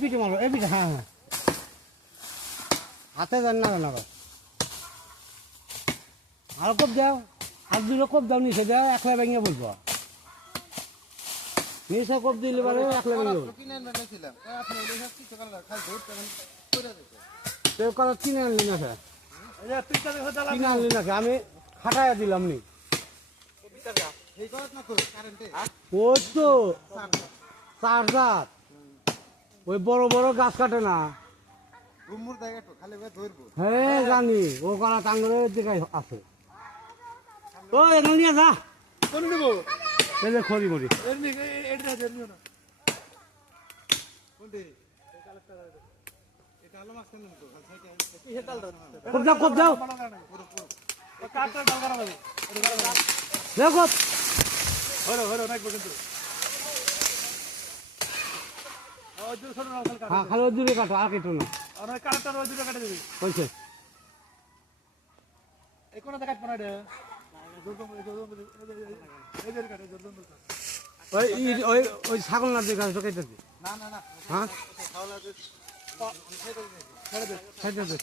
পিঠে মারো এই পিঠে হ্যাঁ হাতে যান না না আর কোপ দাও আর দুটো কোপ দাও নিচে দাও একলা ভেঙে বলবো নিচে কোপ দিলে পারে একলা ভেঙে কেউ কারো কিনে আনলি না স্যার কিনে আনলি না আমি খাটাইয়া দিলাম নি ওই তো চার্জার ওই বড় বড় গাছ কাটে না হ্যাঁ জানি ও কলা টাঙ্গলের দিকে আছে ও এখানে নিয়ে যা এই যে খড়ি মরি কোপ দাও দেখো খালি ওই দূরে কাটো আর কেটো না ওই ছাগল না দিয়ে গাছটা কেটে দে হ্যাঁ ছেড়ে দে